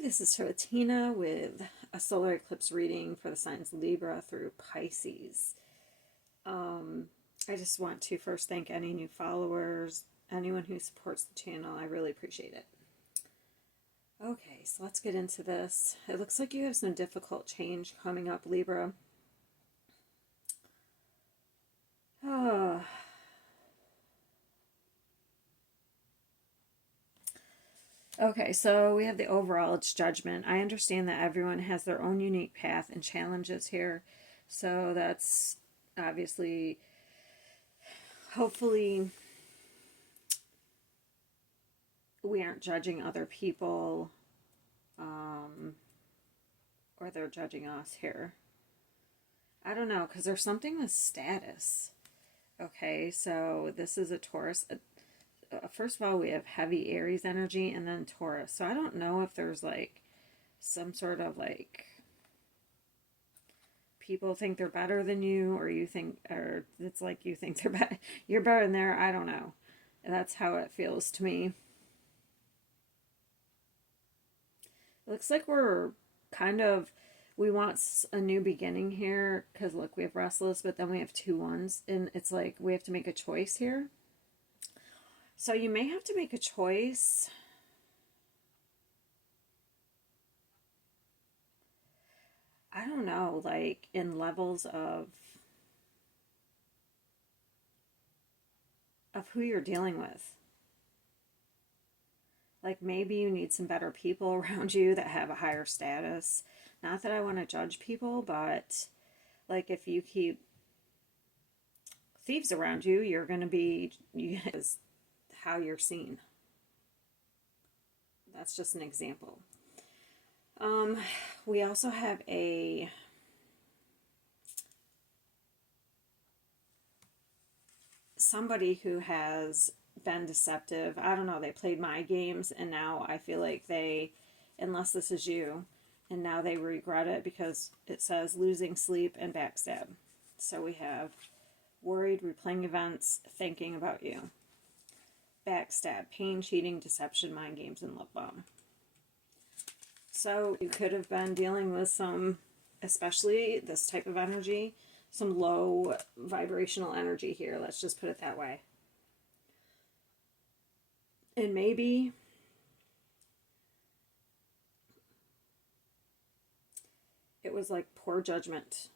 Hi, this is Tina with a solar eclipse reading for the signs Libra through Pisces. I just want to first thank any new followers, anyone who supports the channel. I really appreciate it. Okay, so let's get into this. It looks like you have some difficult change coming up, Libra. Oh. Okay, so we have the overall, it's judgment. I understand that everyone has their own unique path and challenges here. So that's obviously, hopefully, we aren't judging other people or they're judging us here. I don't know, because there's something with status. Okay, so this is a Taurus. First of all, we have heavy Aries energy and then Taurus. So I don't know if there's like some sort of like people think they're better than you, or you think, or it's like you think they're better, you're better than there. I don't know. That's how it feels to me. It looks like we're kind of, we want a new beginning here, because look, we have restless, but then we have 2 ones, and it's like we have to make a choice here. So you may have to make a choice. I don't know, like in levels of who you're dealing with. Like maybe you need some better people around you that have a higher status. Not that I want to judge people, but like if you keep thieves around you, you're going to be, is how you're seen. That's just an example. We also have somebody who has been deceptive. I don't know, they played my games, and now I feel like they, unless this is you, and now they regret it because it says losing sleep and backstab. So we have worried, replaying events, thinking about you. Backstab, pain, cheating, deception, mind games, and love bomb. So you could have been dealing with some, especially this type of energy, some low vibrational energy here. Let's just put it that way. And maybe it was like poor judgment.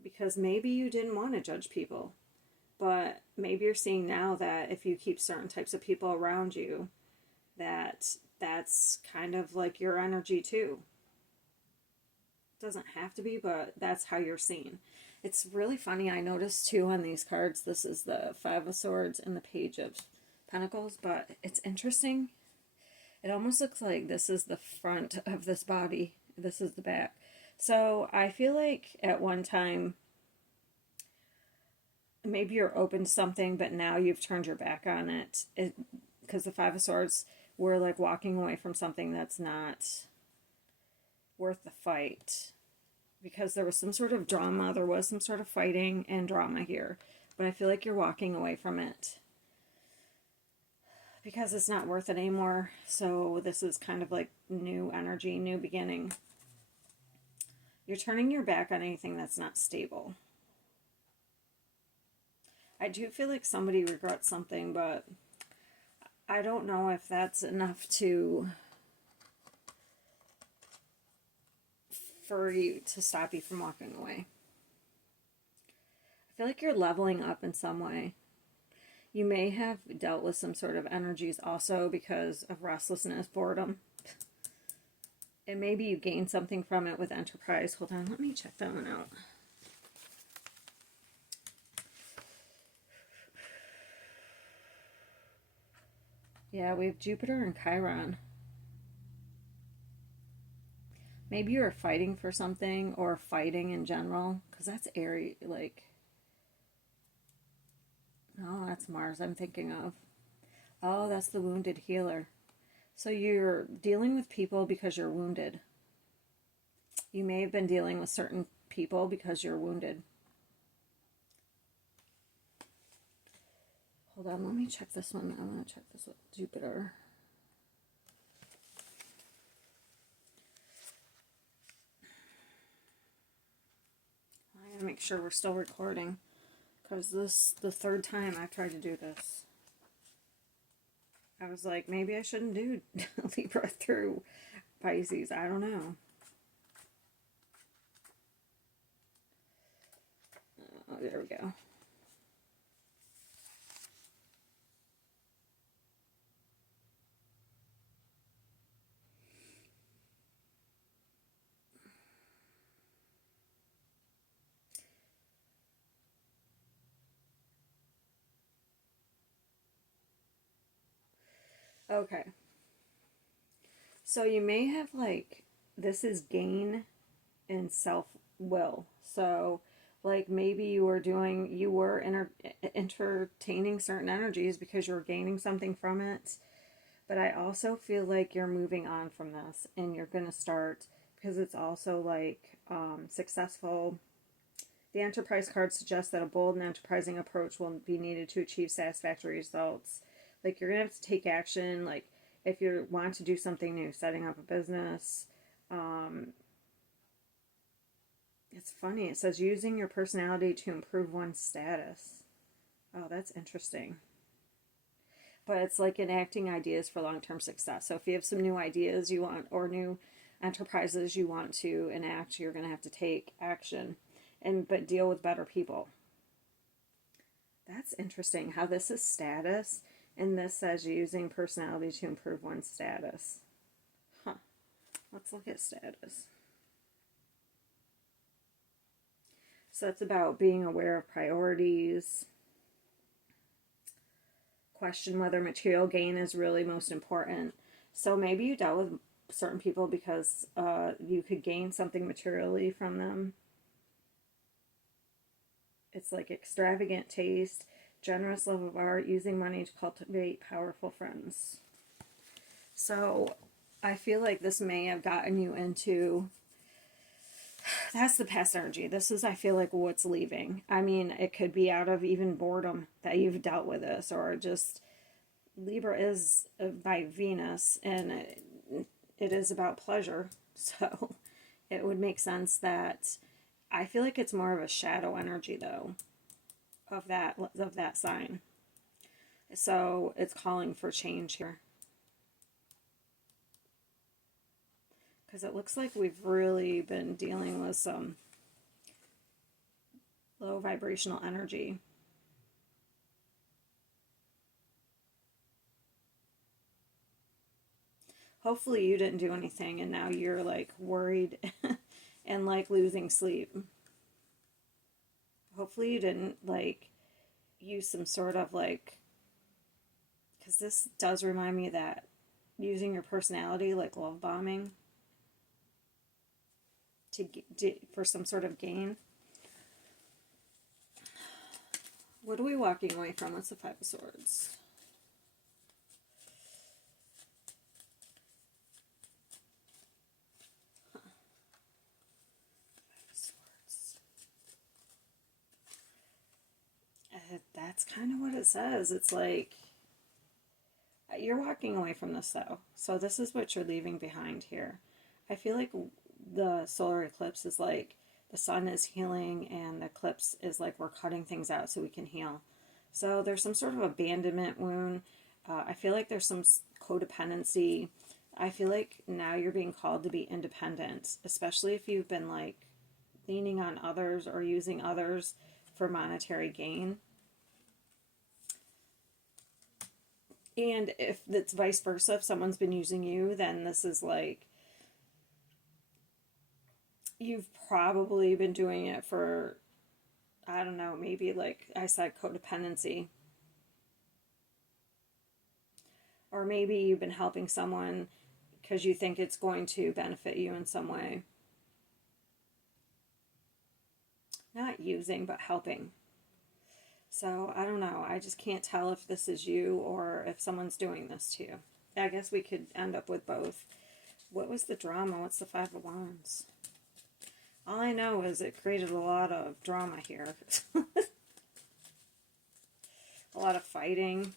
Because maybe you didn't want to judge people. But maybe you're seeing now that if you keep certain types of people around you, that's kind of like your energy too. It doesn't have to be, but that's how you're seen. It's really funny. I noticed too on these cards, this is the 5 of Swords and the Page of Pentacles, but it's interesting. It almost looks like this is the front of this body. This is the back. So I feel like at one time, maybe you're open to something, but now you've turned your back on it. Because the 5 of Swords, we're like walking away from something that's not worth the fight. Because there was some sort of drama, there was some sort of fighting and drama here. But I feel like you're walking away from it. Because it's not worth it anymore. So this is kind of like new energy, new beginning. You're turning your back on anything that's not stable. I do feel like somebody regrets something, but I don't know if that's enough for you to stop you from walking away. I feel like you're leveling up in some way. You may have dealt with some sort of energies also because of restlessness, boredom. And maybe you gained something from it with Enterprise. Hold on, let me check that one out. Yeah, we have Jupiter and Chiron. Maybe you're fighting for something, or fighting in general, because that's Aries, like, oh, that's Mars I'm thinking of. Oh, that's the wounded healer. So you're dealing with people because you're wounded. You may have been dealing with certain people because you're wounded. Hold on, let me check this one. I want to check this with Jupiter. make sure we're still recording, because this the third time I've tried to do this. I was like, maybe I shouldn't do Libra through Pisces. I don't know. Oh, there we go. Okay. So you may have like, this is gain and self-will. So like maybe you were entertaining certain energies because you were gaining something from it. But I also feel like you're moving on from this and you're going to start, because it's also like successful. The Enterprise card suggests that a bold and enterprising approach will be needed to achieve satisfactory results. Like you're going to have to take action. Like if you want to do something new, setting up a business. It's funny. It says using your personality to improve one's status. Oh, that's interesting. But it's like enacting ideas for long-term success. So if you have some new ideas you want, or new enterprises you want to enact, you're going to have to take action but deal with better people. That's interesting how this is status and this says using personality to improve one's status. Huh. Let's look at status. So it's about being aware of priorities. Question whether material gain is really most important. So maybe you dealt with certain people because you could gain something materially from them. It's like extravagant taste, generous love of art, using money to cultivate powerful friends. So I feel like this may have gotten you into, that's the past energy. This is, I feel like, what's leaving. I mean, it could be out of even boredom that you've dealt with this, or just Libra is by Venus, and it is about pleasure. So it would make sense that, I feel like it's more of a shadow energy though of that sign. So it's calling for change here. Because it looks like we've really been dealing with some low vibrational energy. Hopefully you didn't do anything and now you're like worried and like losing sleep. Hopefully you didn't like use some sort of like, because this does remind me that using your personality, like love bombing, for some sort of gain. What are we walking away from? What's the Five of Swords? Huh. Five of Swords. That's kind of what it says. It's like you're walking away from this though. So this is what you're leaving behind here. I feel like the solar eclipse is like the sun is healing and the eclipse is like we're cutting things out so we can heal. So there's some sort of abandonment wound. I feel like there's some codependency. I feel like now you're being called to be independent, especially if you've been like leaning on others or using others for monetary gain. And if it's vice versa, if someone's been using you, then this is like, you've probably been doing it for, I don't know, maybe like I said, codependency. Or maybe you've been helping someone because you think it's going to benefit you in some way. Not using, but helping. So, I don't know. I just can't tell if this is you or if someone's doing this to you. I guess we could end up with both. What was the drama? What's the Five of Wands? All I know is it created a lot of drama here. A lot of fighting.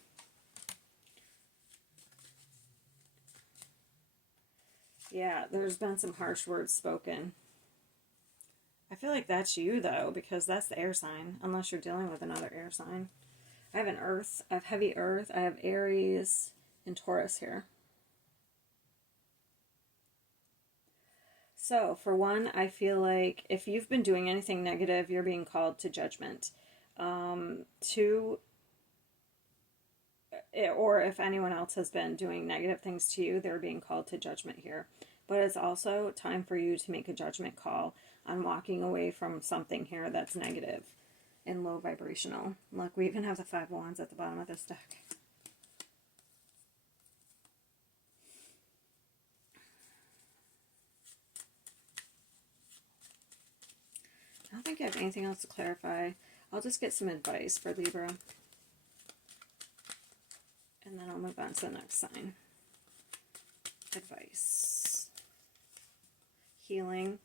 Yeah, there's been some harsh words spoken. I feel like that's you, though, because that's the air sign, unless you're dealing with another air sign. I have an earth. I have heavy earth. I have Aries and Taurus here. So, for one, I feel like if you've been doing anything negative, you're being called to judgment. Two, or if anyone else has been doing negative things to you, they're being called to judgment here. But it's also time for you to make a judgment call on walking away from something here that's negative and low vibrational. Look, we even have the Five of Wands at the bottom of this deck. I don't think I have anything else to clarify. I'll just get some advice for Libra. And then I'll move on to the next sign. Advice. Healing.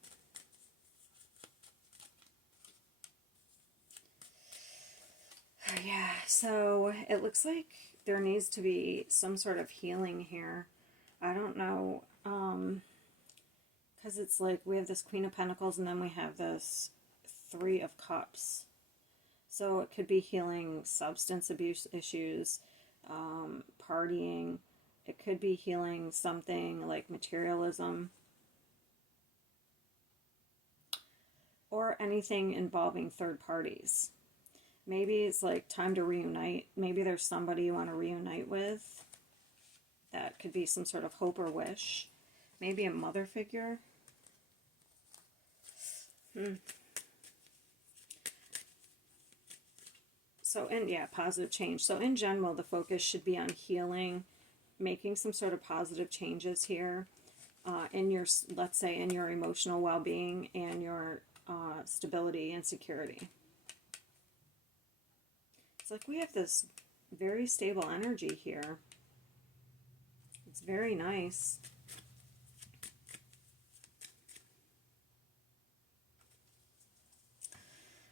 Yeah, so it looks like there needs to be some sort of healing here. I don't know, because it's like we have this Queen of Pentacles and then we have this Three of Cups. So it could be healing substance abuse issues, partying. It could be healing something like materialism. Or anything involving third parties. Maybe it's like time to reunite. Maybe there's somebody you want to reunite with. That could be some sort of hope or wish. Maybe a mother figure. So, positive change. So in general, the focus should be on healing, making some sort of positive changes here in your, let's say, in your emotional well-being and your stability and security. It's like we have this very stable energy here. It's very nice.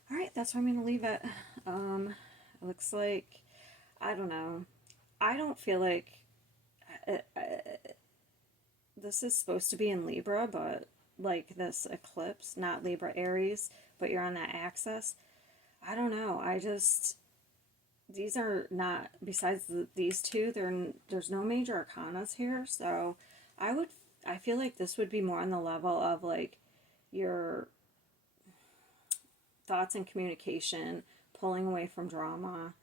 All right, that's where I'm going to leave it. It looks like, I don't know. I don't feel like this is supposed to be in Libra, but like this eclipse, not Libra, Aries, but you're on that axis. I don't know. These are not, besides these two, there's no major arcanas here. So I feel like this would be more on the level of like your thoughts and communication, pulling away from drama,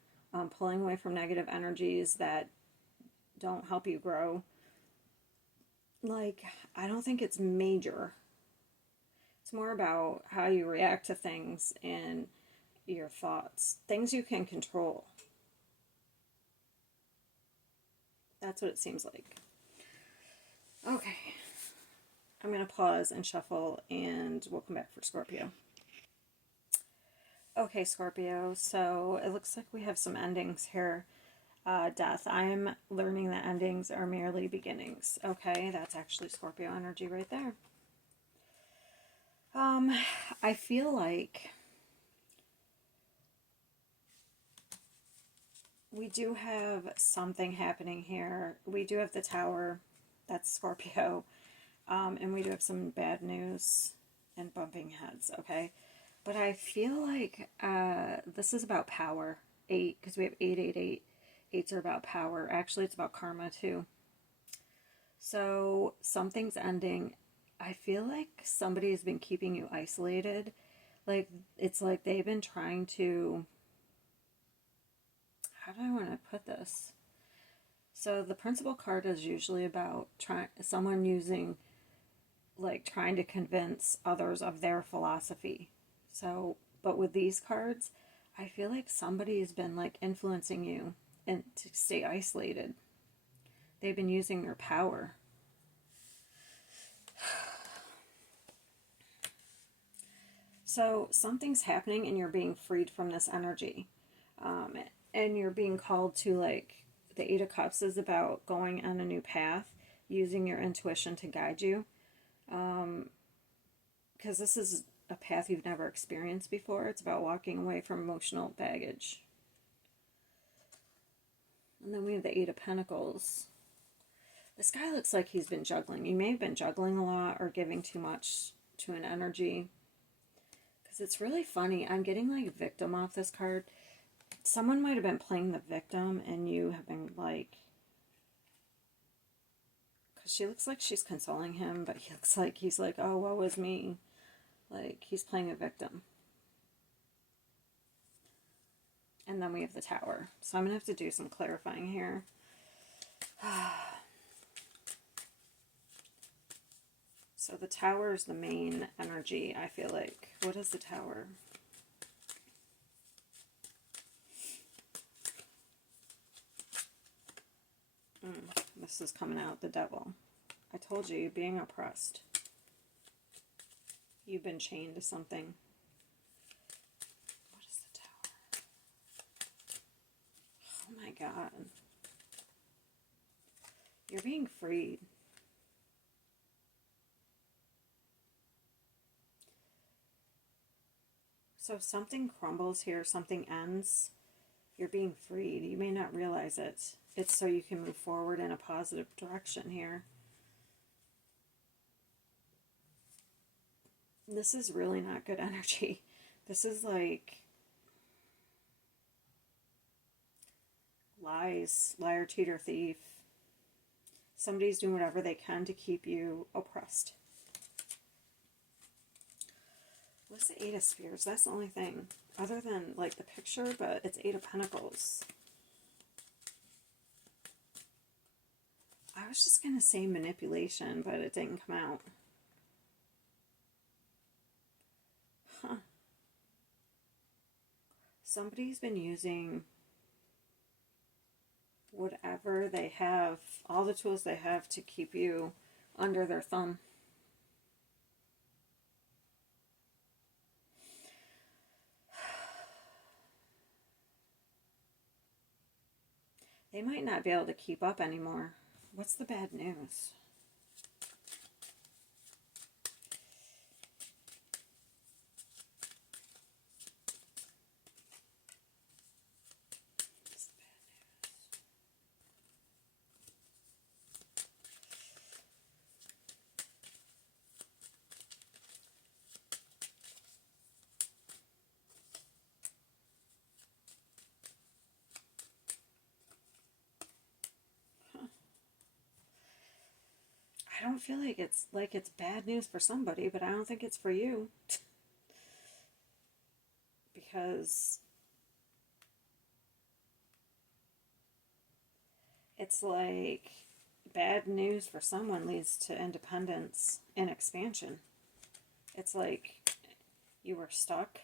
pulling away from negative energies that don't help you grow. Like, I don't think it's major. It's more about how you react to things and your thoughts. Things you can control. That's what it seems like. Okay. I'm going to pause and shuffle and we'll come back for Scorpio. Okay, Scorpio, so it looks like we have some endings here. Death. I'm learning that endings are merely beginnings. Okay, that's actually Scorpio energy right there. I feel like we do have something happening here. We do have the Tower. That's Scorpio. And we do have some bad news and bumping heads, okay? But I feel like this is about power. 8, because we have 888. 8s are about power. Actually, it's about karma, too. So, something's ending. I feel like somebody has been keeping you isolated. Like, it's like they've been trying to... How do I want to put this? So, the principal card is usually about someone using... like, trying to convince others of their philosophy. So, but with these cards, I feel like somebody's been like influencing you and to stay isolated. They've been using their power. So something's happening and you're being freed from this energy. And you're being called to, like, the Eight of Cups is about going on a new path, using your intuition to guide you. Because this is a path you've never experienced before. It's about walking away from emotional baggage. And then we have the Eight of Pentacles. This guy looks like he's been juggling. You may have been juggling a lot or giving too much to an energy. it's really funny. I'm getting like victim off this card. Someone might have been playing the victim and you have been like, because she looks like she's consoling him, but he looks like he's like, oh, woe is me. Like he's playing a victim. And then we have the Tower. So I'm going to have to do some clarifying here. So the Tower is the main energy, I feel like. What is the Tower? This is coming out, the Devil. I told you, being oppressed. You've been chained to something. What is the Tower? Oh my God. You're being freed. So something crumbles here, something ends. You're being freed. You may not realize it. It's so you can move forward in a positive direction here. This is really not good energy. This is like lies, liar, cheater, thief. Somebody's doing whatever they can to keep you oppressed. What's the Eight of Spears? That's the only thing. Other than like the picture, but it's Eight of Pentacles. I was just going to say manipulation, but it didn't come out. Huh. Somebody's been using whatever they have, all the tools they have to keep you under their thumb. They might not be able to keep up anymore. What's the bad news? I don't feel like it's bad news for somebody, but I don't think it's for you. Because it's like bad news for someone leads to independence and expansion. It's like you were stuck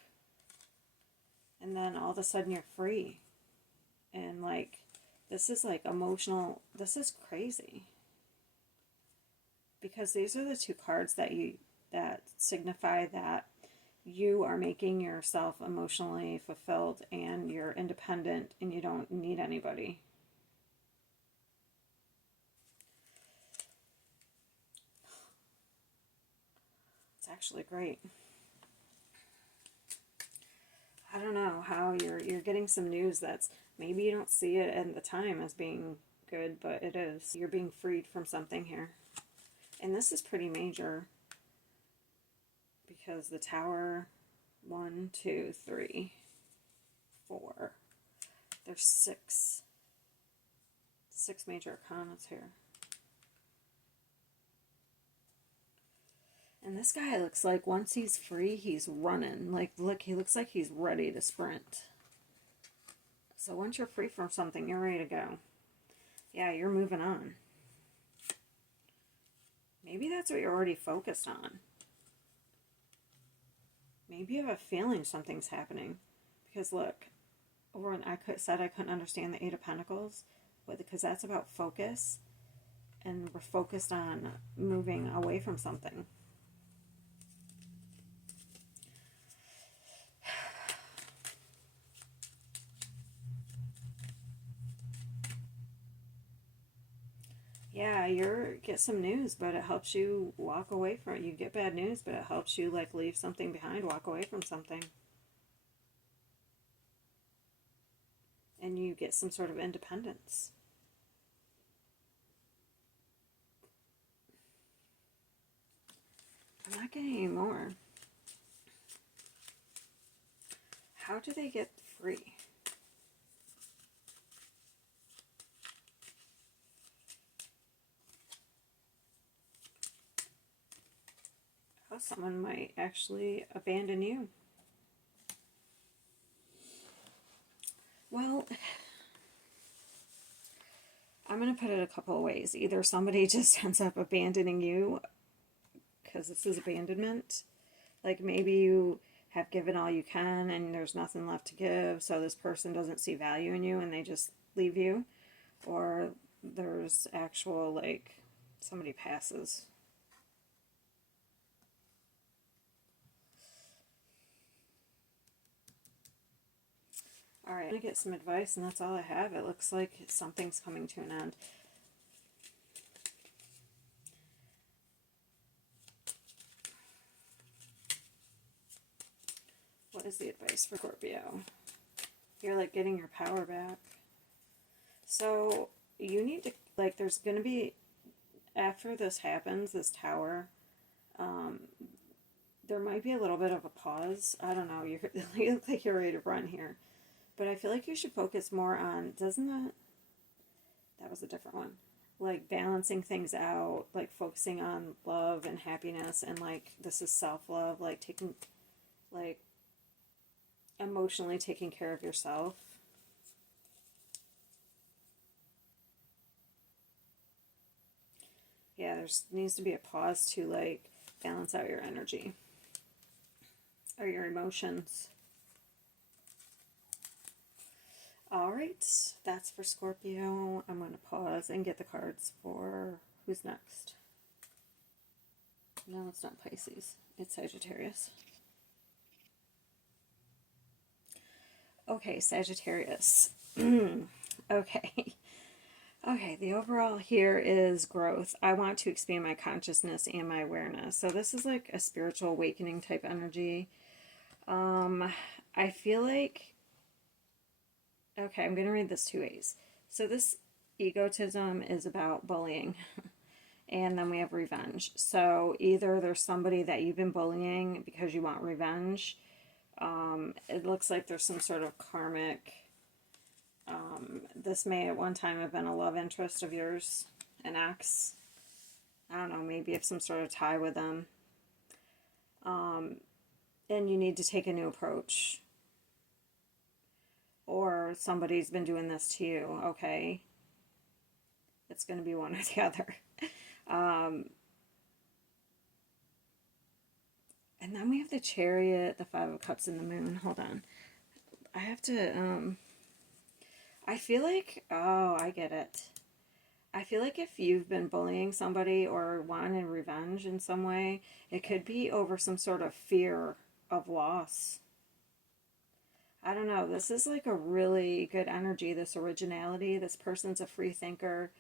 and then all of a sudden you're free. And like this is like emotional, this is crazy. Because these are the two cards that signify that you are making yourself emotionally fulfilled and you're independent and you don't need anybody. It's actually great. I don't know how you're getting some news that's maybe you don't see it at the time as being good, but it is. You're being freed from something here. And this is pretty major because the Tower, 1, 2, 3, 4. There's six major arcanas here. And this guy looks like once he's free, he's running. Like, look, he looks like he's ready to sprint. So once you're free from something, you're ready to go. Yeah, you're moving on. Maybe that's what you're already focused on. Maybe you have a feeling something's happening. Because look, over when I said I couldn't understand the Eight of Pentacles, but because that's about focus. And we're focused on moving away from something. Yeah, get some news, but it helps you walk away from it. You get bad news, but it helps you like leave something behind, walk away from something. And you get some sort of independence. I'm not getting any more. How do they get free? How someone might actually abandon you. Well, I'm going to put it a couple of ways. Either somebody just ends up abandoning you, because this is abandonment. Like maybe you have given all you can and there's nothing left to give, so this person doesn't see value in you and they just leave you. Or there's actual, like, somebody passes. Alright, I'm going to get some advice, and that's all I have. It looks like something's coming to an end. What is the advice for Scorpio? You're, like, getting your power back. So, you need to, like, there's going to be, after this happens, this tower, there might be a little bit of a pause. I don't know. You look like you're ready to run here. But I feel like you should focus more on, that was a different one. Like balancing things out, like focusing on love and happiness, and like this is self-love, like taking, like emotionally taking care of yourself. Yeah, there's needs to be a pause to like balance out your energy or your emotions. Alright, that's for Scorpio. I'm going to pause and get the cards for who's next. No, it's not Pisces. It's Sagittarius. Okay, Sagittarius. Okay. Okay, the overall here is growth. I want to expand my consciousness and my awareness. So this is like a spiritual awakening type energy. I feel like, okay, I'm going to read this two ways. So this egotism is about bullying. And then we have revenge. So either there's somebody that you've been bullying because you want revenge. It looks like there's some sort of karmic. This may at one time have been a love interest of yours, an ex. I don't know, maybe have some sort of tie with them. And you need to take a new approach. Or somebody's been doing this to you, okay? It's going to be one or the other. And then we have the Chariot, the Five of Cups, and the Moon. Hold on. I have to, I feel like, oh, I get it. I feel like if you've been bullying somebody or wanted revenge in some way, it could be over some sort of fear of loss. I don't know. This is like a really good energy, this originality. This person's a free thinker.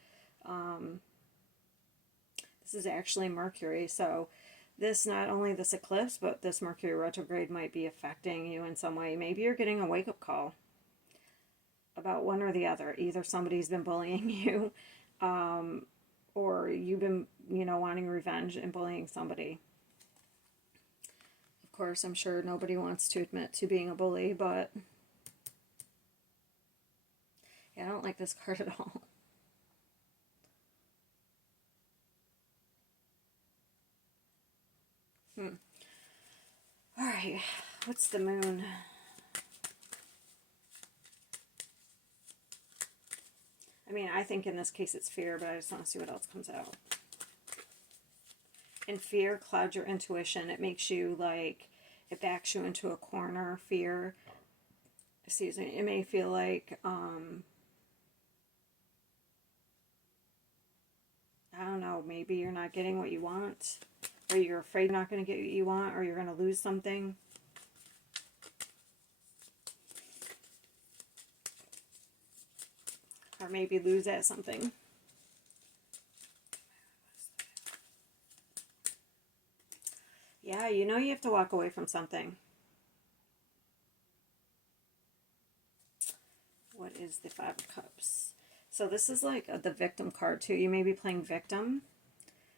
This is actually Mercury, so this, not only this eclipse, but this Mercury retrograde might be affecting you in some way. Maybe you're getting a wake-up call about one or the other. Either somebody's been bullying you, or you've been, wanting revenge and bullying somebody. Of course, I'm sure nobody wants to admit to being a bully, but yeah, I don't like this card at all. Alright, what's the Moon? I mean, I think in this case it's fear, but I just want to see what else comes out. And fear clouds your intuition. It makes you like, it backs you into a corner. Fear, excuse me, it may feel like, I don't know, maybe you're not getting what you want, or you're afraid you're not going to get what you want, or you're going to lose something. Or maybe lose at something. Yeah, you have to walk away from something. What is the Five of Cups? So this is like the victim card too. You may be playing victim.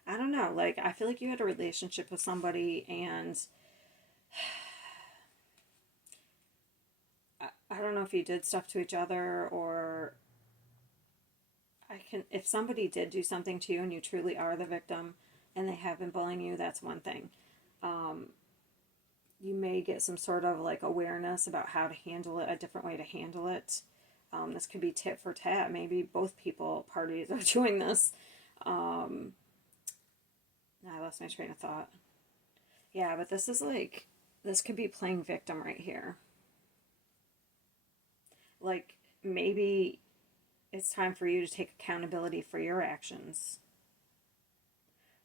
I don't know. Like, I feel like you had a relationship with somebody and I don't know if you did stuff to each other, or if somebody did do something to you and you truly are the victim and they have been bullying you, that's one thing. You may get some sort of like awareness about how to handle it, a different way to handle it. This could be tit for tat. Maybe both parties are doing this. I lost my train of thought. Yeah, but this is like, this could be playing victim right here. Like, maybe it's time for you to take accountability for your actions.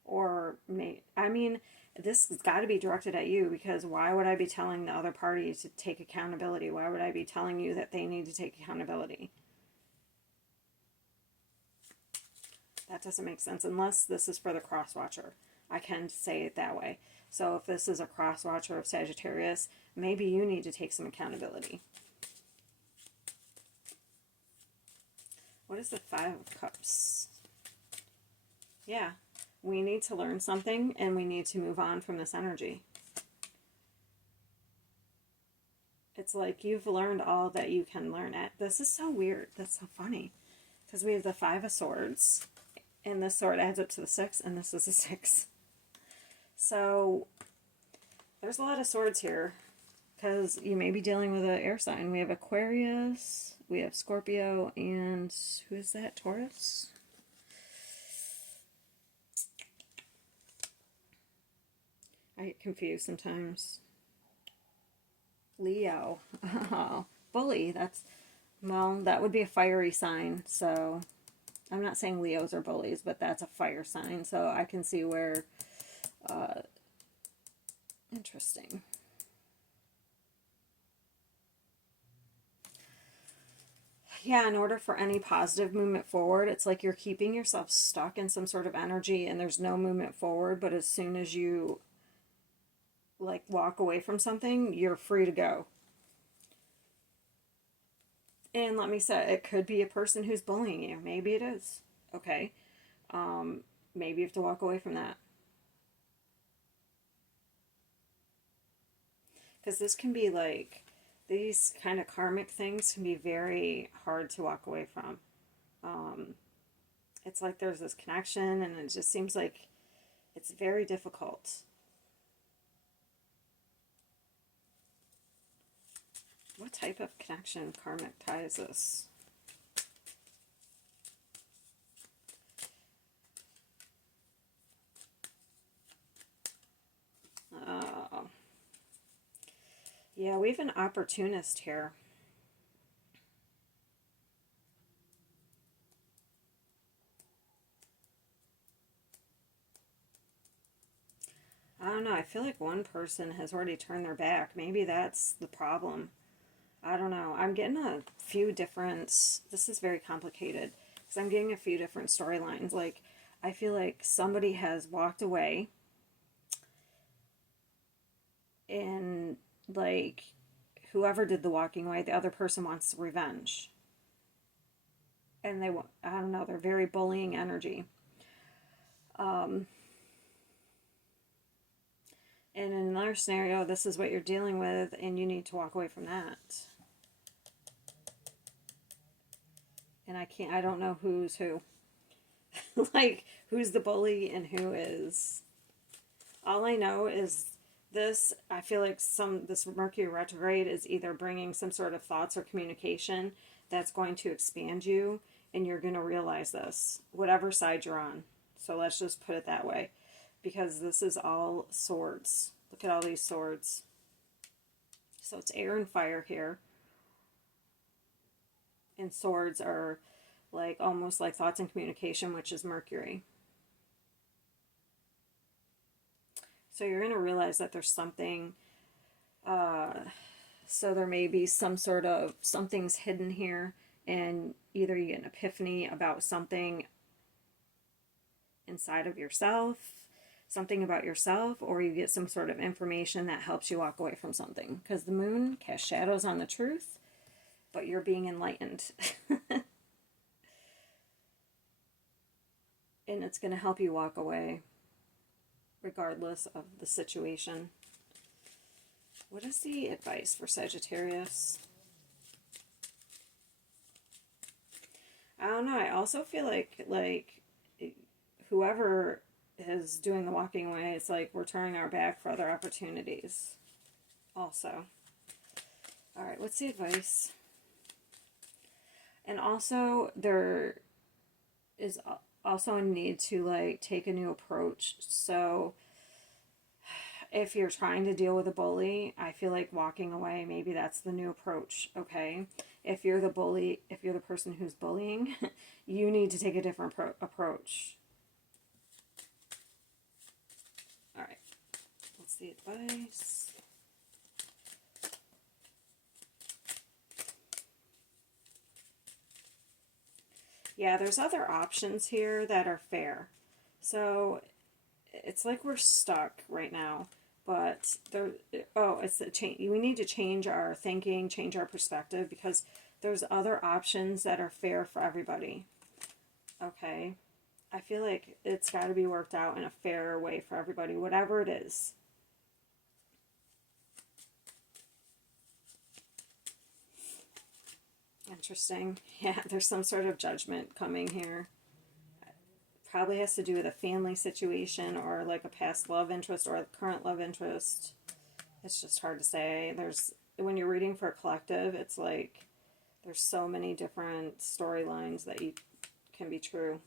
Or, this has got to be directed at you, because why would I be telling the other party to take accountability? Why would I be telling you that they need to take accountability? That doesn't make sense, unless this is for the cross-watcher. I can say it that way. So if this is a cross-watcher of Sagittarius, maybe you need to take some accountability. What is the Five of Cups? Yeah, we need to learn something, and we need to move on from this energy. It's like you've learned all that you can learn. This is so weird. That's so funny. Because we have the Five of Swords, and this sword adds up to the 6, and this is a 6. So there's a lot of swords here, because you may be dealing with an air sign. We have Aquarius, we have Scorpio, and who is that? Taurus? I get confused sometimes. Leo. Oh, bully. That would be a fiery sign. So I'm not saying Leos are bullies, but that's a fire sign. So I can see where, interesting. Yeah, in order for any positive movement forward, it's like you're keeping yourself stuck in some sort of energy and there's no movement forward, but as soon as you like walk away from something, you're free to go. And let me say, it could be a person who's bullying you. Maybe it is. Okay. Maybe you have to walk away from that. Because this can be like, these kind of karmic things can be very hard to walk away from. It's like there's this connection, and it just seems like it's very difficult. What type of connection, karmic tie, is this? Oh. Yeah, we have an opportunist here. I don't know. I feel like one person has already turned their back. Maybe that's the problem. I don't know. I'm getting a few different... This is very complicated, because I'm getting a few different storylines. Like, I feel like somebody has walked away, and, like, whoever did the walking away, the other person wants revenge. And they want... I don't know. They're very bullying energy. And in another scenario, this is what you're dealing with, and you need to walk away from that. And I don't know who's who. Like, who's the bully and who is... All I know is this, I feel like this Mercury retrograde is either bringing some sort of thoughts or communication that's going to expand you, and you're going to realize this, whatever side you're on. So let's just put it that way. Because this is all swords. Look at all these swords. So it's air and fire here. And swords are like almost like thoughts and communication, which is Mercury. So you're going to realize that there's something, so there may be some sort of, something's hidden here, and either you get an epiphany about something inside of yourself, something about yourself, or you get some sort of information that helps you walk away from something. Because the moon casts shadows on the truth, but you're being enlightened. And it's going to help you walk away regardless of the situation. What is the advice for Sagittarius? I don't know. I also feel like whoever is doing the walking away, it's like we're turning our back for other opportunities. Also, all right. What's the advice? And also, there is also a need to like take a new approach. So if you're trying to deal with a bully, I feel like walking away, maybe that's the new approach, okay? If you're the bully, if you're the person who's bullying, you need to take a different approach. All right, what's the advice? Yeah, there's other options here that are fair. So it's like we're stuck right now, but there, oh, it's the change. We need to change our thinking, change our perspective, because there's other options that are fair for everybody. Okay, I feel like it's got to be worked out in a fair way for everybody, whatever it is. Interesting. Yeah, there's some sort of judgment coming here. Probably has to do with a family situation or like a past love interest or a current love interest. It's just hard to say. When you're reading for a collective, it's like there's so many different storylines that you can be true.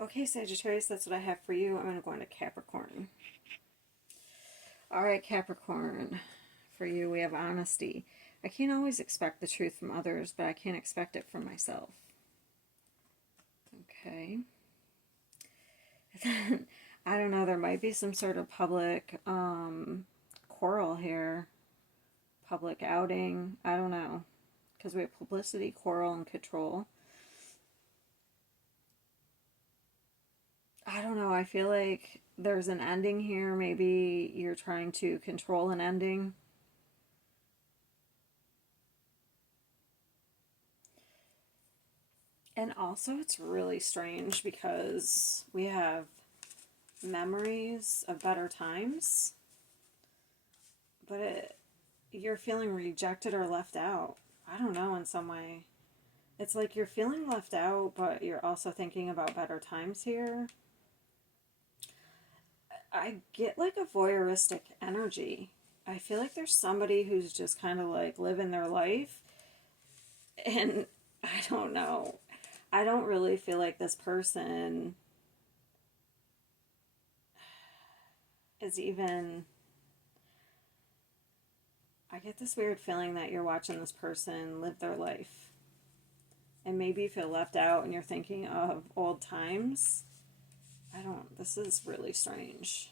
Okay, Sagittarius, that's what I have for you. I'm going to go into Capricorn. All right, Capricorn. For you, we have honesty. I can't always expect the truth from others, but I can't expect it from myself. Okay. I don't know, there might be some sort of public quarrel here. Public outing. I don't know. Because we have publicity, quarrel, and control. I don't know. I feel like there's an ending here. Maybe you're trying to control an ending. And also, it's really strange because we have memories of better times, but you're feeling rejected or left out. I don't know, in some way. It's like you're feeling left out, but you're also thinking about better times here. I get like a voyeuristic energy. I feel like there's somebody who's just kind of like living their life. And I don't know. I don't really feel like this person is even. I get this weird feeling that you're watching this person live their life. And maybe you feel left out and you're thinking of old times. This is really strange.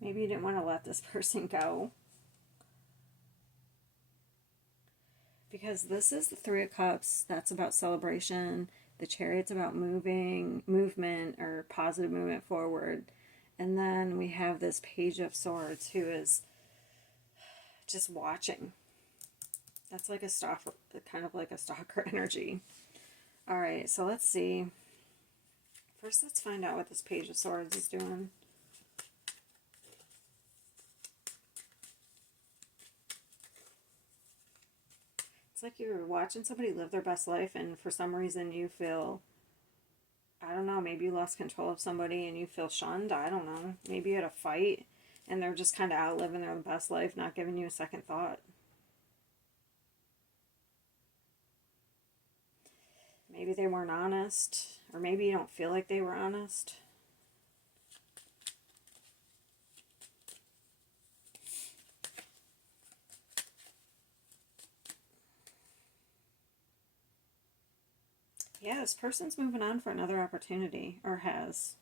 Maybe you didn't want to let this person go. Because this is the Three of Cups. That's about celebration. The Chariot's about movement, or positive movement forward. And then we have this Page of Swords, who is just watching. That's like a stalker, kind of like a stalker energy. All right, so let's see. First, let's find out what this Page of Swords is doing. It's like you're watching somebody live their best life, and for some reason you feel, I don't know, maybe you lost control of somebody and you feel shunned. I don't know. Maybe you had a fight and they're just kind of out living their best life, not giving you a second thought. Maybe they weren't honest, or maybe you don't feel like they were honest. Yeah, this person's moving on for another opportunity, or has.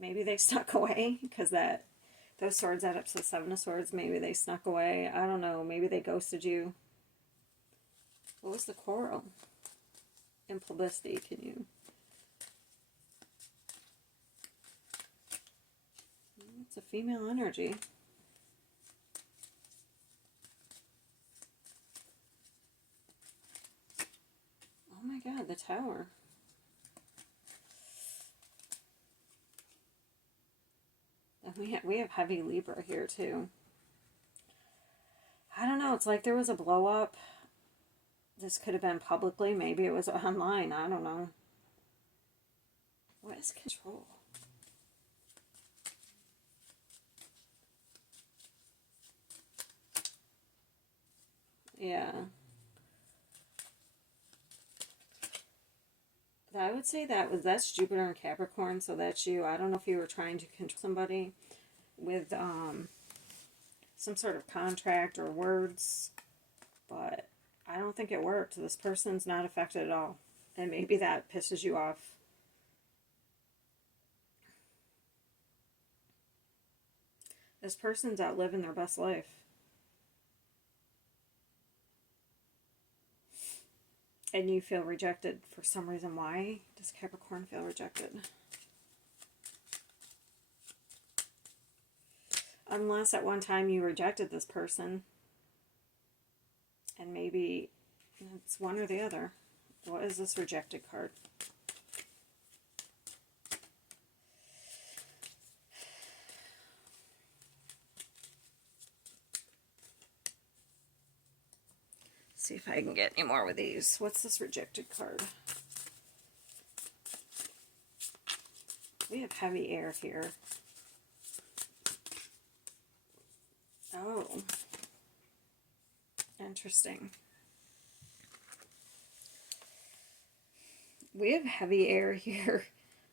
Maybe they snuck away, because those swords add up to the Seven of Swords. Maybe they snuck away. I don't know. Maybe they ghosted you. What was the quarrel? In publicity, can you? It's a female energy. Oh my god, the Tower. We have heavy Libra here too. I don't know. It's like there was a blow up. This could have been publicly. Maybe it was online. I don't know. What is control? Yeah. I would say that's Jupiter and Capricorn, so that's you. I don't know if you were trying to control somebody with some sort of contract or words, but I don't think it worked. This person's not affected at all, and maybe that pisses you off. This person's out living their best life. And you feel rejected for some reason. Why does Capricorn feel rejected? Unless at one time you rejected this person. And maybe it's one or the other. What is this rejected card? See if I can get any more with these. What's this rejected card? We have heavy air here. Oh. Interesting. We have heavy air here.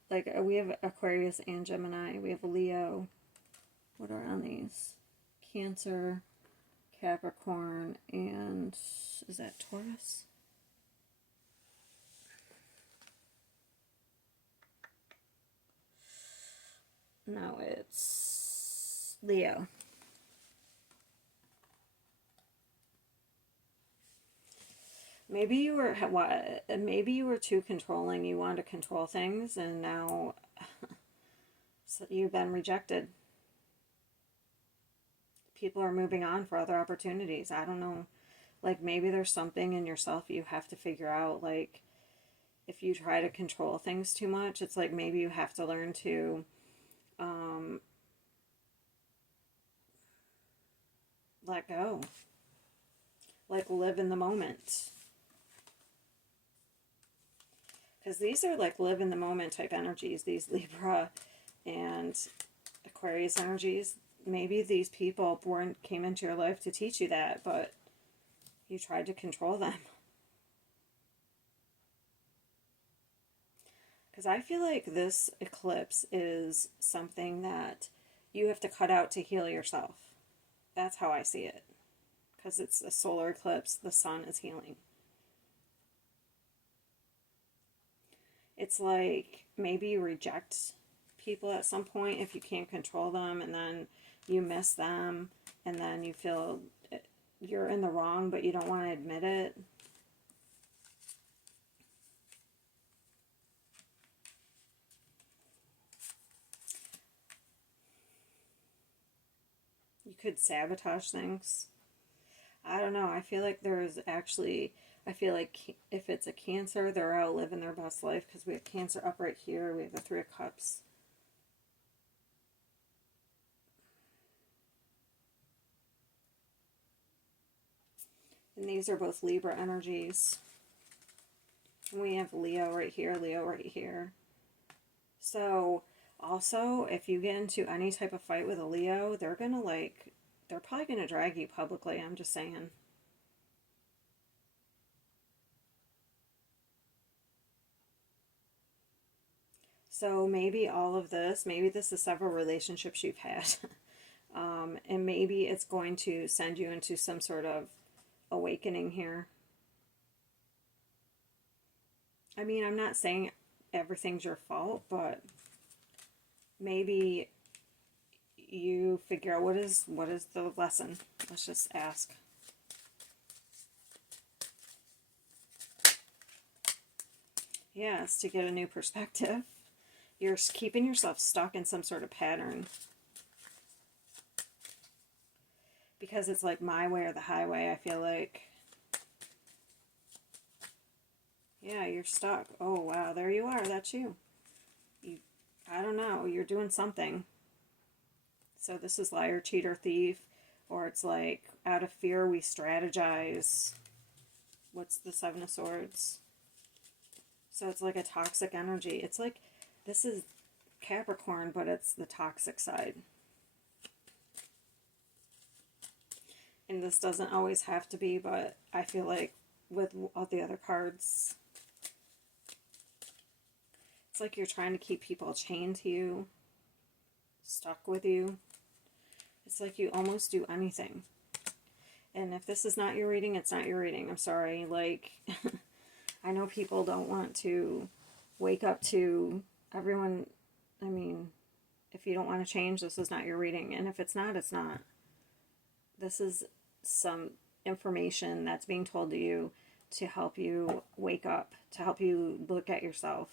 Like, we have Aquarius and Gemini. We have Leo. What are on these? Cancer, Capricorn, and is that Taurus? No, it's Leo. Maybe you were maybe you were too controlling. You wanted to control things, and now so you've been rejected. People are moving on for other opportunities. I don't know. Like, maybe there's something in yourself you have to figure out. Like, if you try to control things too much, it's like maybe you have to learn to let go. Like, live in the moment. Because these are like live in the moment type energies, these Libra and Aquarius energies. Maybe these people came into your life to teach you that, but you tried to control them. Because I feel like this eclipse is something that you have to cut out to heal yourself. That's how I see it. Because it's a solar eclipse, the sun is healing. It's like maybe you reject people at some point if you can't control them, and then you miss them, and then you feel you're in the wrong, but you don't want to admit it. You could sabotage things. I don't know. I feel like I feel like if it's a Cancer, they're out living their best life, because we have Cancer up right here. We have the Three of Cups. And these are both Libra energies. And we have Leo right here, Leo right here. So, also, if you get into any type of fight with a Leo, they're probably going to drag you publicly, I'm just saying. So maybe all of this, maybe this is several relationships you've had. And maybe it's going to send you into some sort of awakening here. I mean, I'm not saying everything's your fault, but maybe you figure out what is the lesson. Let's just ask. Yes, to get a new perspective. You're keeping yourself stuck in some sort of pattern. Because it's like my way or the highway, I feel like. Yeah, you're stuck. Oh, wow, there you are. That's you. I don't know. You're doing something. So this is liar, cheater, thief, or it's like out of fear we strategize. What's the Seven of Swords? So it's like a toxic energy. It's like, this is Capricorn, but it's the toxic side. And this doesn't always have to be, but I feel like with all the other cards, it's like you're trying to keep people chained to you, stuck with you. It's like you almost do anything. And if this is not your reading, it's not your reading. I'm sorry. Like, I know people don't want to wake up to everyone. I mean, if you don't want to change, this is not your reading. And if it's not, it's not. This is some information that's being told to you to help you wake up, to help you look at yourself.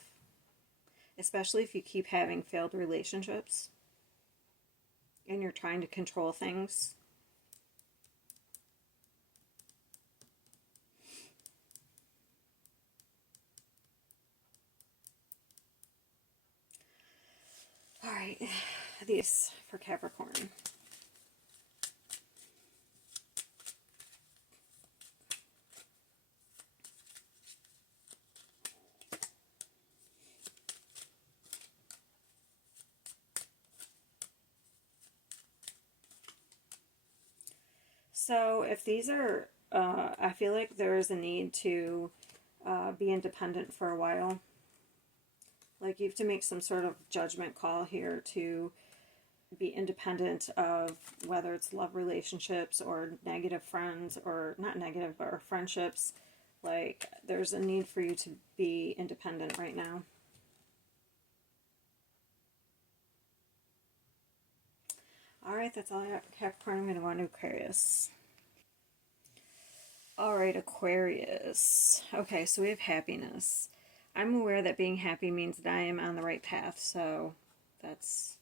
Especially if you keep having failed relationships and you're trying to control things. All right, these for Capricorn. So if these are, I feel like there is a need to be independent for a while. Like you have to make some sort of judgment call here to be independent of whether it's love relationships or negative friends, or not negative, but friendships. Like there's a need for you to be independent right now. All right, that's all I got for Capricorn. I'm going to go on to Aquarius. All right, Aquarius. Okay, so we have happiness. I'm aware that being happy means that I am on the right path, so that's,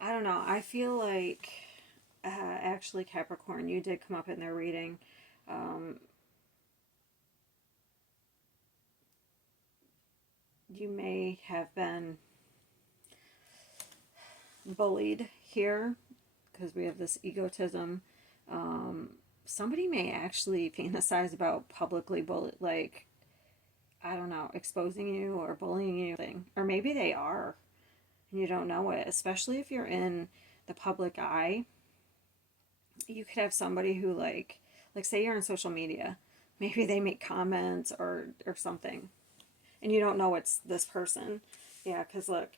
I don't know. I feel like, actually, Capricorn, you did come up in their reading. You may have been bullied here because we have this egotism. Somebody may actually fantasize about publicly like, I don't know, exposing you or bullying you, or maybe they are and you don't know it. Especially if you're in the public eye, you could have somebody who like say you're on social media, maybe they make comments or something, and you don't know it's this person. Yeah, because look,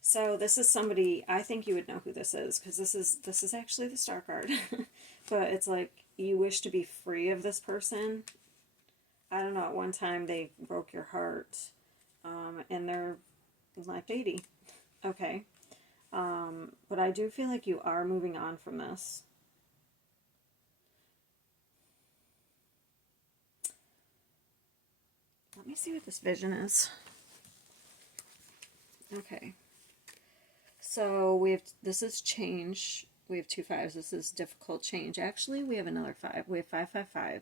so this is somebody, I think you would know who this is, because this is actually the Star card. But it's like you wish to be free of this person. I don't know, at one time they broke your heart, and they're like 80. Okay. But I do feel like you are moving on from this. Let me see what this vision is. Okay. So we have, this is change. We have 2 5s. This is difficult change. Actually, we have another 5. We have 5 5 5.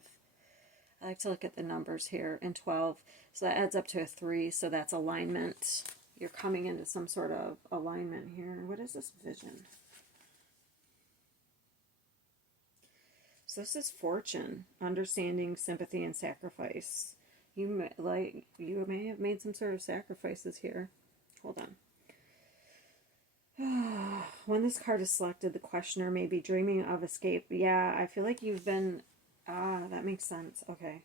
I like to look at the numbers here, and 12. So that adds up to a 3. So that's alignment. You're coming into some sort of alignment here. What is this vision? So this is fortune, understanding, sympathy, and sacrifice. You may have made some sort of sacrifices here. Hold on. When this card is selected, the questioner may be dreaming of escape. Yeah, I feel like you've been... that makes sense. Okay.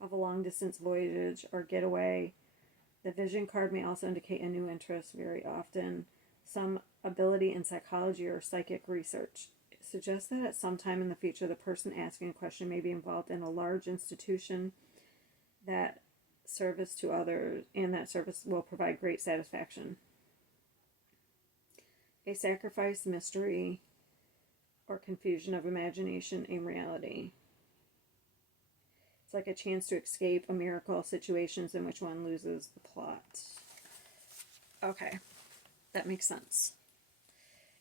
Of a long-distance voyage or getaway. The vision card may also indicate a new interest very often. Some ability in psychology or psychic research. It suggests that at some time in the future, the person asking a question may be involved in a large institution that service to others, and that service will provide great satisfaction. A sacrifice, mystery, or confusion of imagination and reality. It's like a chance to escape a miracle, situations in which one loses the plot. Okay, that makes sense.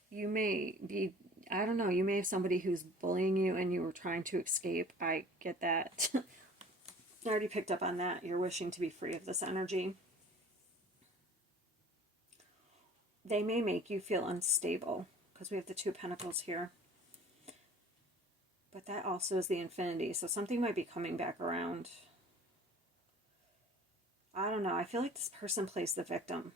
You may be, I don't know, you may have somebody who's bullying you and you were trying to escape. I get that. I already picked up on that. You're wishing to be free of this energy. they may make you feel unstable because we have the Two of Pentacles here. But that also is the Infinity, so something might be coming back around. I don't know. I feel like this person plays the victim.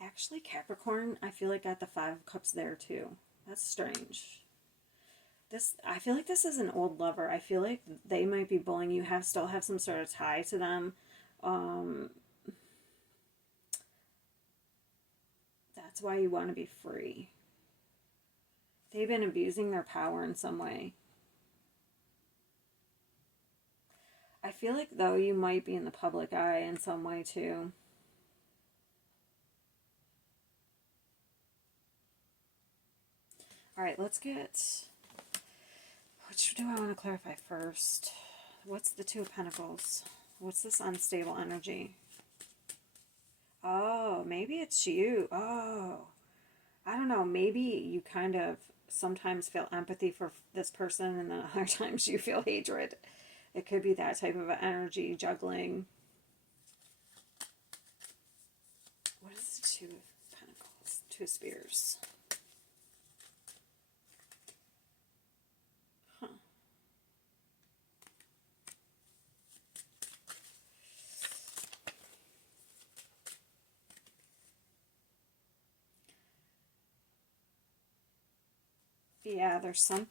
Actually, Capricorn, I feel like got the Five of Cups there too. That's strange. I feel like this is an old lover. I feel like they might be bullying you, still have some sort of tie to them. That's why you want to be free. They've been abusing their power in some way. I feel like, though, you might be in the public eye in some way, too. All right, let's get... Which do I want to clarify first? What's the Two of Pentacles? What's this unstable energy? Oh, maybe it's you. Oh, I don't know. Maybe you kind of sometimes feel empathy for this person, and then other times you feel hatred. It could be that type of energy juggling. What is the Two of Pentacles? Two of Spears. Huh. Yeah,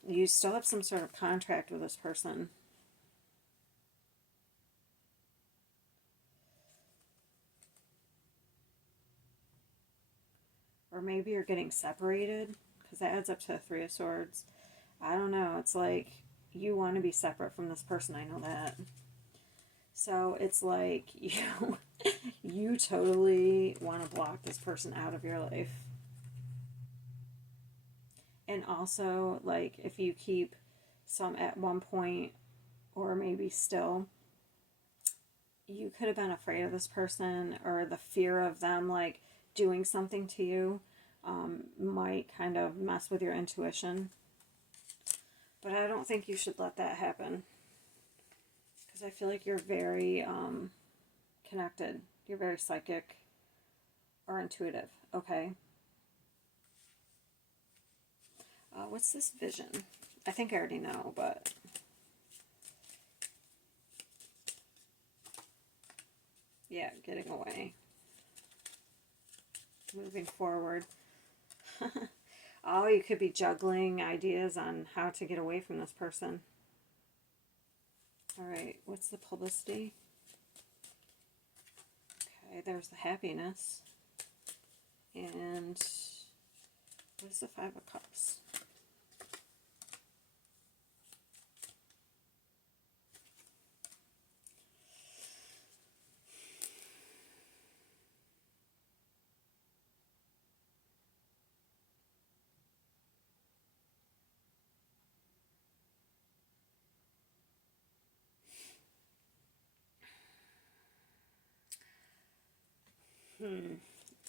you still have some sort of contract with this person. Or maybe you're getting separated, because that adds up to a Three of Swords. I don't know. It's like you want to be separate from this person. I know that. So it's like you totally want to block this person out of your life. And also, like, if you keep some at one point, or maybe still, you could have been afraid of this person, or the fear of them, like, doing something to you might kind of mess with your intuition. But I don't think you should let that happen. Because I feel like you're very connected. You're very psychic or intuitive. Okay. What's this vision? I think I already know, but... Yeah, getting away. Moving forward. Oh, you could be juggling ideas on how to get away from this person. Alright, what's the publicity? Okay, there's the happiness. And what's the Five of Cups?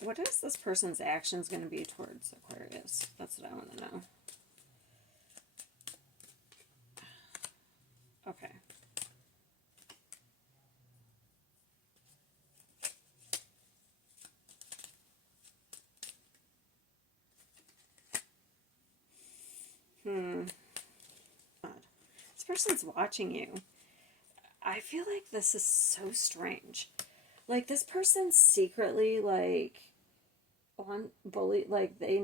What is this person's actions going to be towards Aquarius? That's what I want to know. Okay. This person's watching you. I feel like this is so strange. Like, this person secretly, like, bully, like, they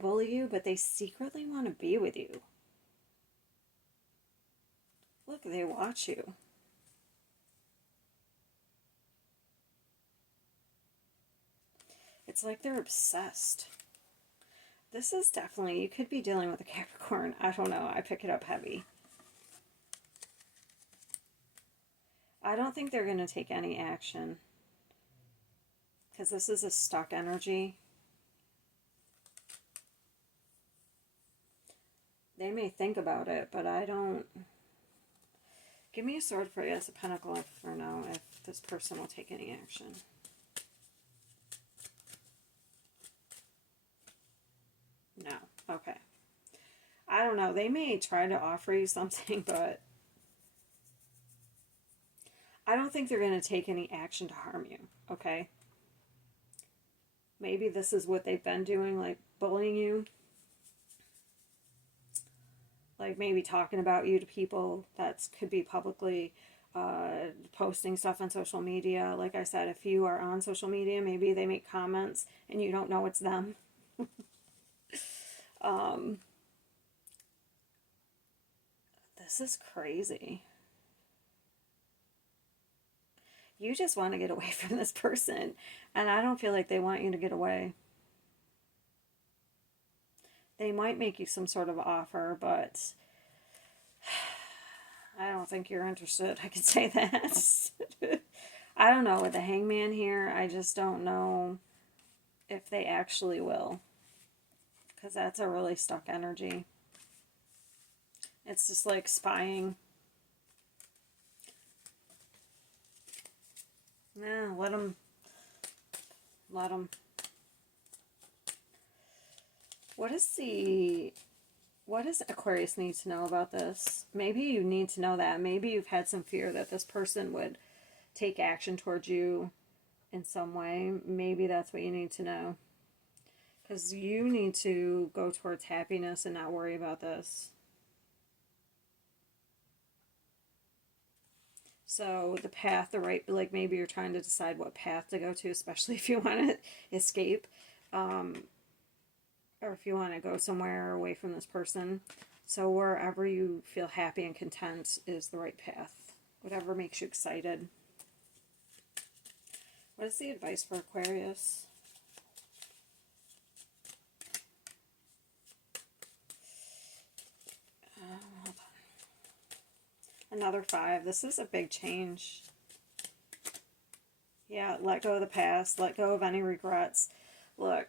bully you, but they secretly want to be with you. Look, they watch you. It's like they're obsessed. This is definitely, you could be dealing with a Capricorn. I don't know. I pick it up heavy. I don't think they're going to take any action. Because this is a stuck energy. They may think about it, but I don't... Give me a sword for Ace of Pentacles for now, if this person will take any action. No. Okay. I don't know. They may try to offer you something, but I don't think they're going to take any action to harm you. Okay? Maybe this is what they've been doing, like bullying you. Like maybe talking about you to people that could be publicly posting stuff on social media. Like I said, if you are on social media, maybe they make comments and you don't know it's them. This is crazy. You just want to get away from this person, and I don't feel like they want you to get away. They might make you some sort of offer, but I don't think you're interested. I can say that. I don't know with the Hangman here. I just don't know if they actually will, because that's a really stuck energy. It's just like spying. Nah, let them. Let them. What does Aquarius need to know about this? Maybe you need to know that. Maybe you've had some fear that this person would take action towards you in some way. Maybe that's what you need to know. Because you need to go towards happiness and not worry about this. So the path, like maybe you're trying to decide what path to go to, especially if you want to escape. Or if you want to go somewhere away from this person. So wherever you feel happy and content is the right path. Whatever makes you excited. What is the advice for Aquarius? Hold on. Another 5. This is a big change. Yeah, let go of the past. Let go of any regrets. Look,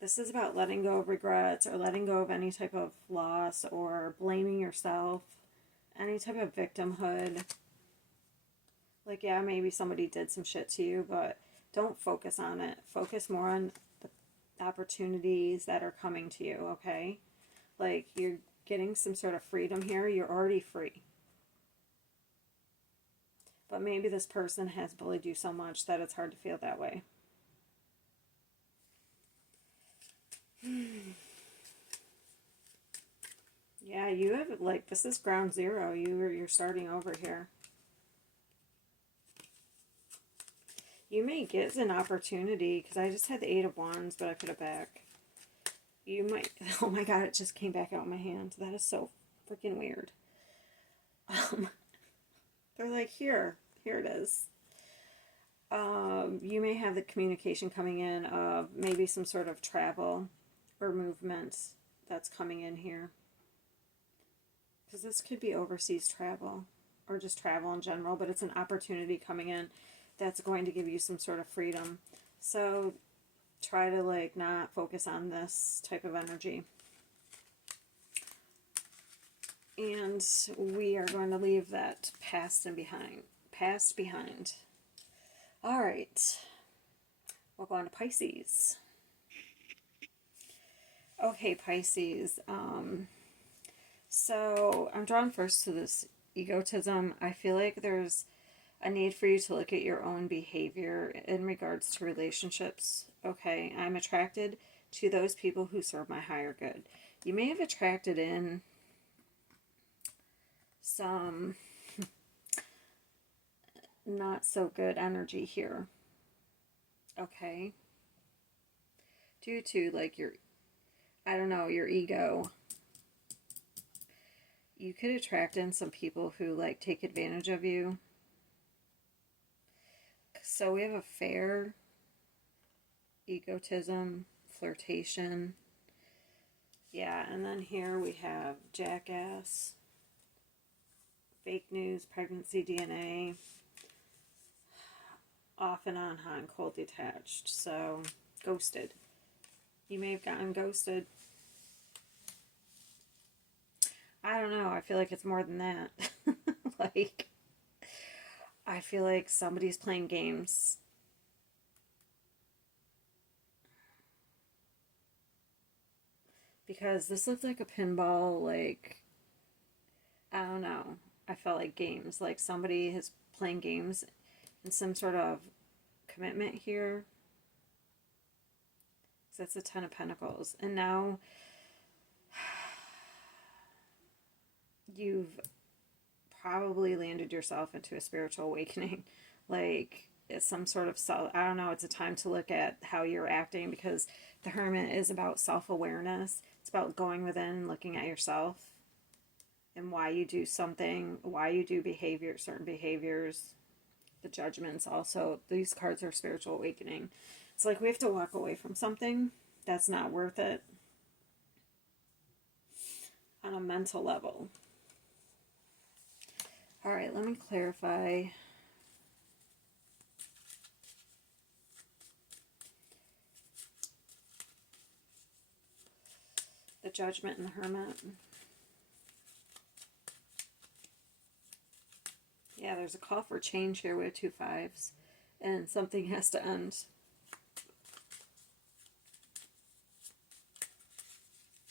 this is about letting go of regrets or letting go of any type of loss or blaming yourself, any type of victimhood. Like, yeah, maybe somebody did some shit to you, but don't focus on it. Focus more on the opportunities that are coming to you, okay? Like, you're getting some sort of freedom here. You're already free. But maybe this person has bullied you so much that it's hard to feel that way. Yeah, you have, like, this is ground zero. You're starting over here. You may get an opportunity, because I just had the 8 of Wands, but I put it back. You might, oh my god, it just came back out of my hand. That is so freaking weird. They're like, here it is. You may have the communication coming in of maybe some sort of travel or movement that's coming in here. Because this could be overseas travel or just travel in general, but it's an opportunity coming in that's going to give you some sort of freedom. So try to, like, not focus on this type of energy. And we are going to leave that past behind. All right. We'll go on to Pisces. Okay, Pisces. So I'm drawn first to this egotism. I feel like there's a need for you to look at your own behavior in regards to relationships. Okay, I'm attracted to those people who serve my higher good. You may have attracted in some not so good energy here. Okay. Due to, like, your ego. You could attract in some people who, like, take advantage of you. So we have affair, egotism, flirtation. Yeah, and then here we have jackass, fake news, pregnancy DNA, off and on, hot and cold detached. So, ghosted. You may have gotten ghosted. I don't know. I feel like it's more than that. Like, I feel like somebody's playing games. Because this looked like a pinball, like, I don't know. I felt like games. Like somebody is playing games and some sort of commitment here. That's the Ten of Pentacles. And now you've probably landed yourself into a spiritual awakening. Like, it's some sort of I don't know, it's a time to look at how you're acting, because the Hermit is about self-awareness. It's about going within, looking at yourself and why you do something, why you do certain behaviors. The Judgments also, these cards are spiritual awakening. It's like we have to walk away from something that's not worth it on a mental level. All right, let me clarify. The Judgment and the Hermit. Yeah, there's a call for change here with 2 5s. And something has to end.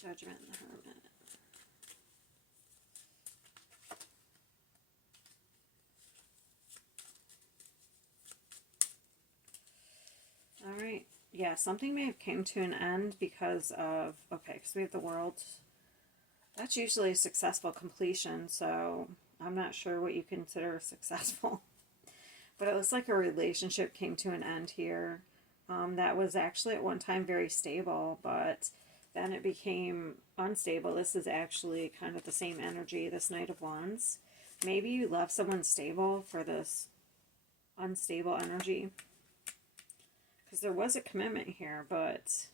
Judgment and the Hermit. All right. Yeah, something may have came to an end because of, okay, because we have the World. That's usually a successful completion, so I'm not sure what you consider successful. But it looks like a relationship came to an end here. That was actually at one time very stable, but then it became unstable. This is actually kind of the same energy, this Knight of Wands. Maybe you left someone stable for this unstable energy. Because there was a commitment here, but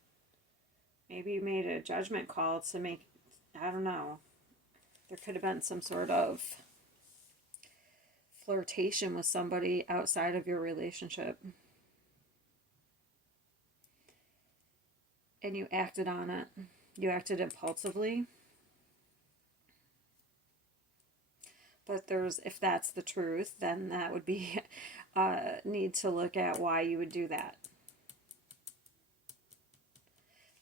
maybe you made a judgment call to make, I don't know. There could have been some sort of flirtation with somebody outside of your relationship. And you acted on it. You acted impulsively. But if that's the truth, then that would be need to look at why you would do that.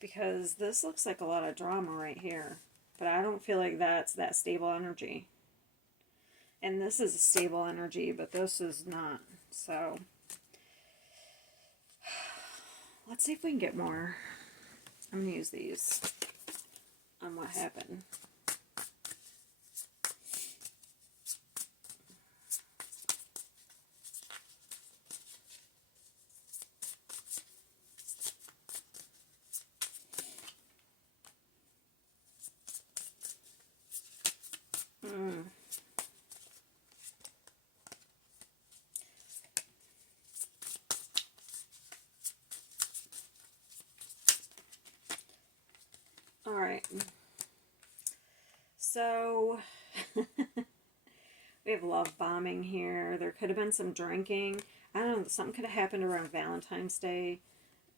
Because this looks like a lot of drama right here. But I don't feel like that's that stable energy. And this is a stable energy, but this is not. So, let's see if we can get more. I'm going to use these on what happened. All right. So, we have love bombing here. There could have been some drinking. I don't know, something could have happened around Valentine's Day.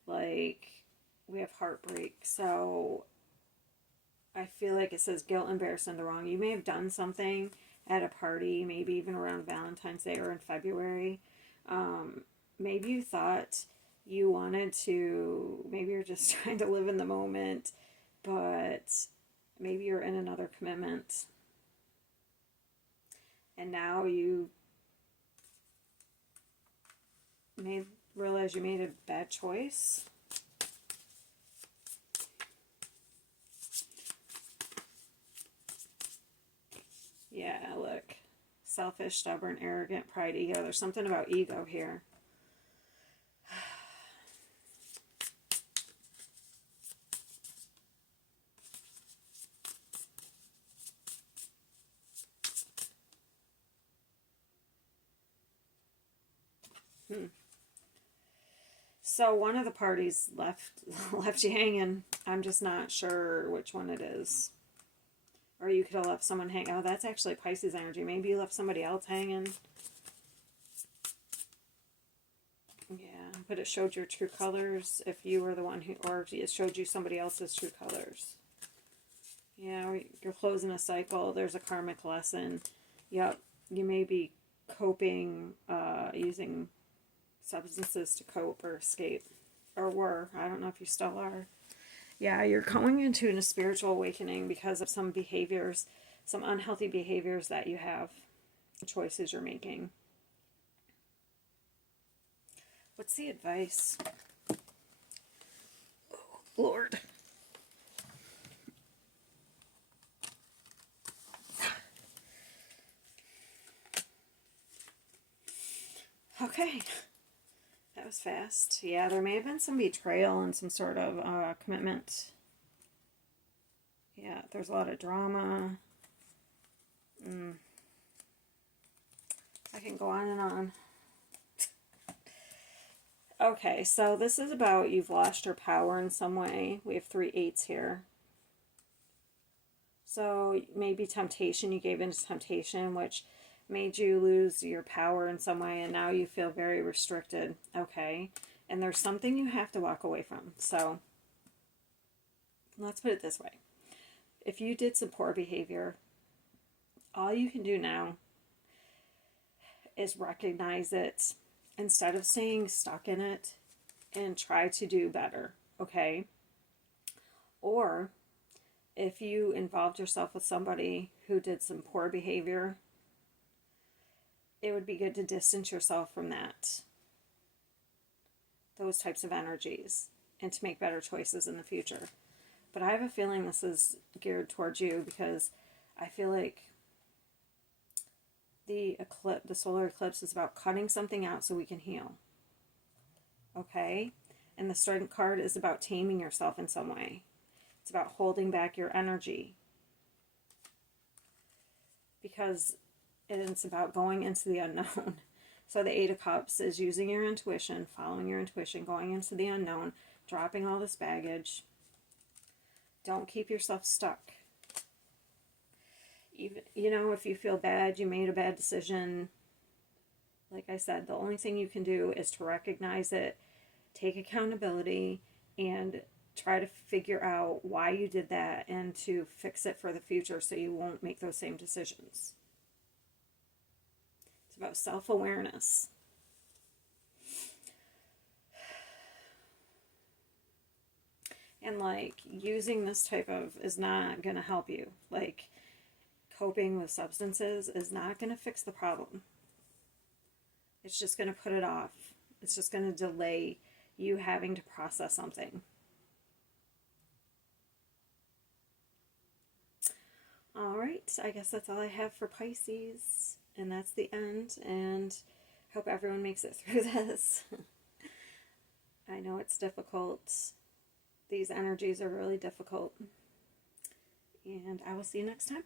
Like, we have heartbreak. So, I feel like it says guilt, embarrassment, the wrong. You may have done something at a party, maybe even around Valentine's Day or in February. Maybe you thought you wanted to, maybe you're just trying to live in the moment, but maybe you're in another commitment. And now you realize you made a bad choice. Yeah, look. Selfish, stubborn, arrogant, pride, ego. There's something about ego here. So one of the parties left you hanging. I'm just not sure which one it is. Or you could have left someone hanging. Oh, that's actually Pisces energy. Maybe you left somebody else hanging. Yeah, but it showed your true colors if you were the one who, or it showed you somebody else's true colors. Yeah, you're closing a cycle. There's a karmic lesson. Yep, you may be coping, using substances to cope or escape. Or were. I don't know if you still are. Yeah, you're going into a spiritual awakening because of some behaviors, some unhealthy behaviors that you have, choices you're making. What's the advice? Lord. Okay. That was fast. Yeah, there may have been some betrayal and some sort of commitment. Yeah, there's a lot of drama. I can go on and on. Okay, so this is about you've lost your power in some way. We have 3 8s here. So maybe temptation, you gave in to temptation, which made you lose your power in some way, and now you feel very restricted. Okay, and there's something you have to walk away from. So let's put it this way. If you did some poor behavior, all you can do now is recognize it instead of staying stuck in it and try to do better, okay? Or if you involved yourself with somebody who did some poor behavior, it would be good to distance yourself from those types of energies, and to make better choices in the future. But I have a feeling this is geared towards you, because I feel like the solar eclipse is about cutting something out so we can heal. Okay? And the Strength card is about taming yourself in some way. It's about holding back your energy. Because it's about going into the unknown. So the 8 of Cups is using your intuition, following your intuition, going into the unknown, dropping all this baggage. Don't keep yourself stuck. Even, if you feel bad, you made a bad decision, like I said, the only thing you can do is to recognize it, take accountability, and try to figure out why you did that, and to fix it for the future so you won't make those same decisions. It's about self-awareness. And using this type of is not going to help you. Coping with substances is not going to fix the problem. It's just going to put it off. It's just going to delay you having to process something. All right, I guess that's all I have for Pisces. And that's the end. And I hope everyone makes it through this. I know it's difficult. These energies are really difficult. And I will see you next time.